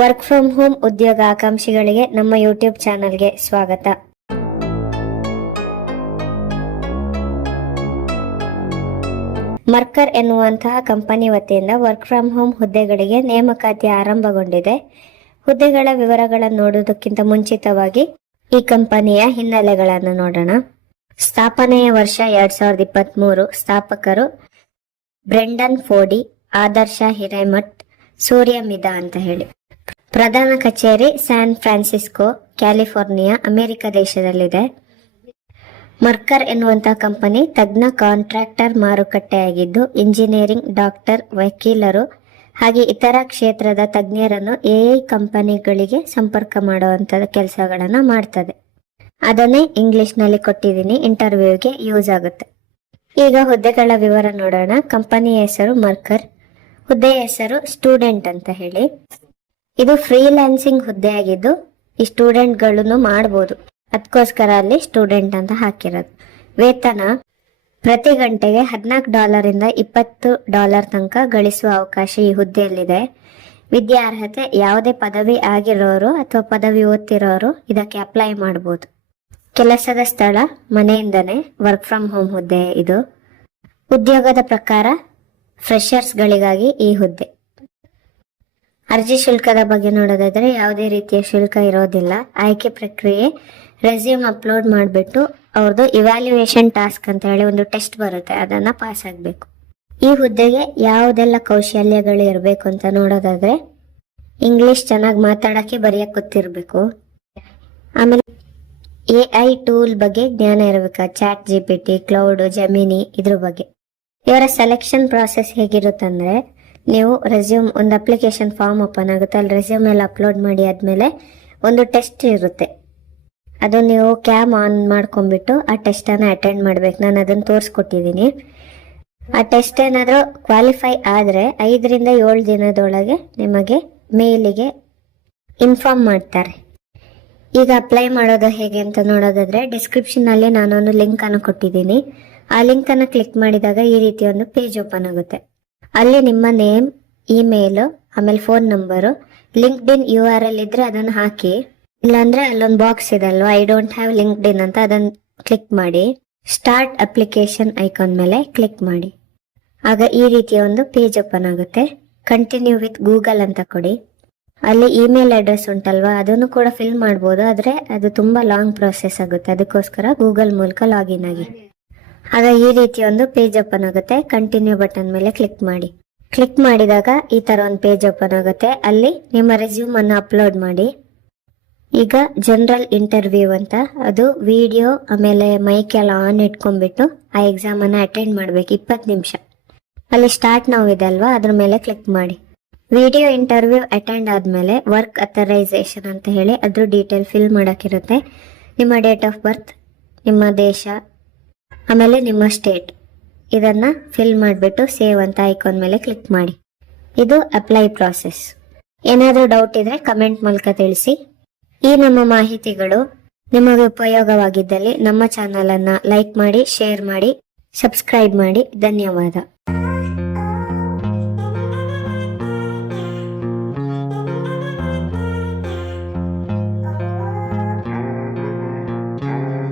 Work from home ಉದ್ಯೋಗ ಆಕಾಂಕ್ಷಿಗಳಿಗೆ ನಮ್ಮ YouTube ಚಾನಲ್ಗೆ ಸ್ವಾಗತ. ಮರ್ಕರ್ ಎನ್ನುವಂತಹ ಕಂಪನಿ ವತಿಯಿಂದ ವರ್ಕ್ ಫ್ರಮ್ ಹೋಮ್ ಹುದ್ದೆಗಳಿಗೆ ನೇಮಕಾತಿ ಆರಂಭಗೊಂಡಿದೆ. ಹುದ್ದೆಗಳ ವಿವರಗಳನ್ನು ನೋಡುವುದಕ್ಕಿಂತ ಮುಂಚಿತವಾಗಿ ಈ ಕಂಪನಿಯ ಹಿನ್ನೆಲೆಗಳನ್ನು ನೋಡೋಣ. ಸ್ಥಾಪನೆಯ ವರ್ಷ ಎರಡ್ ಸಾವಿರದ ಇಪ್ಪತ್ತ್ ಮೂರು ಸ್ಥಾಪಕರು ಬ್ರೆಂಡನ್ ಫೋಡಿ, ಆದರ್ಶ ಹಿರೇಮಠ್, ಸೂರ್ಯ ಮಿದಾ ಅಂತ ಹೇಳಿ. ಪ್ರಧಾನ ಕಚೇರಿ ಸ್ಯಾನ್ ಫ್ರಾನ್ಸಿಸ್ಕೋ, ಕ್ಯಾಲಿಫೋರ್ನಿಯಾ, ಅಮೆರಿಕ ದೇಶದಲ್ಲಿದೆ. ಮರ್ಕರ್ ಎನ್ನುವಂತಹ ಕಂಪನಿ ತಜ್ಞ ಕಾಂಟ್ರಾಕ್ಟರ್ ಮಾರುಕಟ್ಟೆಯಾಗಿದ್ದು, ಇಂಜಿನಿಯರಿಂಗ್ ಡಾಕ್ಟರ್, ವಕೀಲರು ಹಾಗೆ ಇತರ ಕ್ಷೇತ್ರದ ತಜ್ಞರನ್ನು ಎಐ ಕಂಪನಿಗಳಿಗೆ ಸಂಪರ್ಕ ಮಾಡುವಂತ ಕೆಲಸಗಳನ್ನು ಮಾಡ್ತದೆ. ಅದನ್ನೇ ಇಂಗ್ಲಿಷ್ನಲ್ಲಿ ಕೊಟ್ಟಿದ್ದೀನಿ, ಇಂಟರ್ವ್ಯೂಗೆ ಯೂಸ್ ಆಗುತ್ತೆ. ಈಗ ಹುದ್ದೆಗಳ ವಿವರ ನೋಡೋಣ. ಕಂಪನಿಯ ಹೆಸರು ಮರ್ಕರ್. ಹುದ್ದೆಯ ಹೆಸರು ಸ್ಟೂಡೆಂಟ್ ಅಂತ ಹೇಳಿ. ಇದು ಫ್ರೀಲ್ಯಾನ್ಸಿಂಗ್ ಹುದ್ದೆ ಆಗಿದ್ದು, ಈ ಸ್ಟೂಡೆಂಟ್ಗಳನ್ನು ಮಾಡ್ಬೋದು. ಅದಕ್ಕೋಸ್ಕರ ಅಲ್ಲಿ ಸ್ಟೂಡೆಂಟ್ ಅಂತ ಹಾಕಿರೋದು. ವೇತನ ಪ್ರತಿ ಗಂಟೆಗೆ ಹದಿನಾಲ್ಕು ಡಾಲರ್ ಇಂದ ಇಪ್ಪತ್ತು ಡಾಲರ್ ತನಕ ಗಳಿಸುವ ಅವಕಾಶ ಈ ಹುದ್ದೆಯಲ್ಲಿದೆ. ವಿದ್ಯಾರ್ಹತೆ ಯಾವುದೇ ಪದವಿ ಆಗಿರೋರು ಅಥವಾ ಪದವಿ ಓದ್ತಿರೋರು ಇದಕ್ಕೆ ಅಪ್ಲೈ ಮಾಡ್ಬೋದು. ಕೆಲಸದ ಸ್ಥಳ ಮನೆಯಿಂದನೇ ವರ್ಕ್ ಫ್ರಮ್ ಹೋಮ್ ಹುದ್ದೆ ಇದು. ಉದ್ಯೋಗದ ಪ್ರಕಾರ ಫ್ರೆಷರ್ಸ್ಗಳಿಗಾಗಿ ಈ ಹುದ್ದೆ. ಅರ್ಜಿ ಶುಲ್ಕದ ಬಗ್ಗೆ ನೋಡೋದಾದ್ರೆ ಯಾವುದೇ ರೀತಿಯ ಶುಲ್ಕ ಇರೋದಿಲ್ಲ. ಆಯ್ಕೆ ಪ್ರಕ್ರಿಯೆ ರೆಸ್ಯೂಮ್ ಅಪ್ಲೋಡ್ ಮಾಡಿಬಿಟ್ಟು ಅವ್ರದ್ದು ಇವ್ಯಾಲ್ಯೂಯೇಷನ್ ಟಾಸ್ಕ್ ಅಂತ ಹೇಳಿ ಒಂದು ಟೆಸ್ಟ್ ಬರುತ್ತೆ. ಅದನ್ನು ಪಾಸ್ ಆಗಬೇಕು. ಈ ಹುದ್ದೆಗೆ ಯಾವುದೆಲ್ಲ ಕೌಶಲ್ಯಗಳು ಇರಬೇಕು ಅಂತ ನೋಡೋದಾದ್ರೆ ಇಂಗ್ಲಿಷ್ ಚೆನ್ನಾಗಿ ಮಾತಾಡೋಕ್ಕೆ ಬರೆಯಕ್ಕೆ ಗೊತ್ತಿರಬೇಕು. ಆಮೇಲೆ ಎ ಐ ಟೂಲ್ ಬಗ್ಗೆ ಜ್ಞಾನ ಇರಬೇಕು. Chat G P T Claude Gemini ಇದ್ರ ಬಗ್ಗೆ. ಇವರ ಸೆಲೆಕ್ಷನ್ ಪ್ರಾಸೆಸ್ ಹೇಗಿರುತ್ತಂದ್ರೆ ನೀವು ರೆಸ್ಯೂಮ್ ಒಂದು ಅಪ್ಲಿಕೇಶನ್ ಫಾರ್ಮ್ ಓಪನ್ ಆಗುತ್ತೆ, ಅಲ್ಲಿ ರೆಸ್ಯೂಮ್ ಎಲ್ಲ ಅಪ್ಲೋಡ್ ಮಾಡಿ ಆದಮೇಲೆ ಒಂದು ಟೆಸ್ಟ್ ಇರುತ್ತೆ. ಅದು ನೀವು ಕ್ಯಾಮ್ ಆನ್ ಮಾಡ್ಕೊಂಡ್ಬಿಟ್ಟು ಆ ಟೆಸ್ಟ್ ಅನ್ನ ಅಟೆಂಡ್ ಮಾಡ್ಬೇಕು. ನಾನು ಅದನ್ನ ತೋರಿಸ್ಕೊಟ್ಟಿದ್ದೀನಿ ಆ ಟೆಸ್ಟ್ ಏನಾದರೂ ಕ್ವಾಲಿಫೈ ಆದರೆ ಐದರಿಂದ ಏಳು ದಿನದೊಳಗೆ ನಿಮಗೆ ಮೇಲಿಗೆ ಇನ್ಫಾರ್ಮ್ ಮಾಡ್ತಾರೆ. ಈಗ ಅಪ್ಲೈ ಮಾಡೋದು ಹೇಗೆ ಅಂತ ನೋಡೋದಾದ್ರೆ ಅಲ್ಲಿ ನಾನೊಂದು ಲಿಂಕ್ ಅನ್ನು ಕೊಟ್ಟಿದ್ದೀನಿ. ಆ ಲಿಂಕ್ ಅನ್ನು ಕ್ಲಿಕ್ ಮಾಡಿದಾಗ ಈ ರೀತಿ ಒಂದು ಪೇಜ್ ಓಪನ್ ಆಗುತ್ತೆ. ಅಲ್ಲಿ ನಿಮ್ಮ ನೇಮ್ ಇಮೇಲ್ ಆಮೇಲೆ phone number LinkedIn U R L ಇದ್ರೆ ಅದನ್ನು ಹಾಕಿ. ಇಲ್ಲಾಂದ್ರೆ ಅಲ್ಲೊಂದು ಬಾಕ್ಸ್ ಇದೆ ಅಲ್ವಾ? I don't have LinkedIn ಅಂತ ಅದನ್ನ ಕ್ಲಿಕ್ ಮಾಡಿ. ಸ್ಟಾರ್ಟ್ ಅಪ್ಲಿಕೇಶನ್ ಐಕಾನ್ ಮೇಲೆ ಕ್ಲಿಕ್ ಮಾಡಿ. ಆಗ ಈ ರೀತಿಯ ಒಂದು ಪೇಜ್ ಓಪನ್ ಆಗುತ್ತೆ. ಕಂಟಿನ್ಯೂ ವಿತ್ ಗೂಗಲ್ ಅಂತ ಕೊಡಿ. ಅಲ್ಲಿ ಇಮೇಲ್ ಅಡ್ರೆಸ್ ಉಂಟಲ್ವಾ? ಅದನ್ನು ಕೂಡ ಫಿಲ್ ಮಾಡ್ಬೋದು. ಆದ್ರೆ ಅದು ತುಂಬಾ ಲಾಂಗ್ ಪ್ರೊಸೆಸ್ ಆಗುತ್ತೆ. ಅದಕ್ಕೋಸ್ಕರ ಗೂಗಲ್ ಮೂಲಕ ಲಾಗಿನ್ ಆಗಿ. ಆಗ ಈ ರೀತಿ ಒಂದು ಪೇಜ್ ಓಪನ್ ಆಗುತ್ತೆ. ಕಂಟಿನ್ಯೂ ಬಟನ್ ಮೇಲೆ ಕ್ಲಿಕ್ ಮಾಡಿ. ಕ್ಲಿಕ್ ಮಾಡಿದಾಗ ಈ ತರ ಒಂದು ಪೇಜ್ ಓಪನ್ ಆಗುತ್ತೆ. ಅಲ್ಲಿ ನಿಮ್ಮ ರೆಸ್ಯೂಮ್ ಅನ್ನು ಅಪ್ಲೋಡ್ ಮಾಡಿ. ಈಗ ಜನರಲ್ ಇಂಟರ್ವ್ಯೂ ಅಂತ. ಅದು ವಿಡಿಯೋ ಆಮೇಲೆ ಮೈಕ್ ಎಲ್ಲ ಆನ್ ಇಟ್ಕೊಂಡ್ಬಿಟ್ಟು ಆ ಎಕ್ಸಾಮ್ ಅನ್ನ ಅಟೆಂಡ್ ಮಾಡ್ಬೇಕು. ಇಪ್ಪತ್ತು ನಿಮಿಷ. ಅಲ್ಲಿ ಸ್ಟಾರ್ಟ್ ನಾವು ಇದೆ ಅಲ್ವಾ? ಅದ್ರ ಮೇಲೆ ಕ್ಲಿಕ್ ಮಾಡಿ. ವಿಡಿಯೋ ಇಂಟರ್ವ್ಯೂ ಅಟೆಂಡ್ ಆದ್ಮೇಲೆ ವರ್ಕ್ ಅಥರೈಸೇಷನ್ ಅಂತ ಹೇಳಿ ಅದ್ರ ಡೀಟೇಲ್ ಫಿಲ್ ಮಾಡೋಕ್ಕಿರುತ್ತೆ ನಿಮ್ಮ ಡೇಟ್ ಆಫ್ ಬರ್ತ್ ನಿಮ್ಮ ದೇಶ ಆಮೇಲೆ ನಿಮ್ಮ ಸ್ಟೇಟ್ ಇದನ್ನ ಫಿಲ್ ಮಾಡಿಬಿಟ್ಟು ಸೇವ್ ಅಂತ ಐಕಾನ್ ಮೇಲೆ ಕ್ಲಿಕ್ ಮಾಡಿ. ಇದು ಅಪ್ಲೈ ಪ್ರಾಸೆಸ್ ಏನಾದರೂ ಡೌಟ್ ಇದ್ರೆ ಕಮೆಂಟ್ ಮೂಲಕ ತಿಳಿಸಿ. ಈ ನಮ್ಮ ಮಾಹಿತಿಗಳು ನಿಮಗೆ ಉಪಯೋಗವಾಗಿದ್ದಲ್ಲಿ ನಮ್ಮ ಚಾನಲನ್ನು ಲೈಕ್ ಮಾಡಿ ಶೇರ್ ಮಾಡಿ ಸಬ್ಸ್ಕ್ರೈಬ್ ಮಾಡಿ. ಧನ್ಯವಾದ.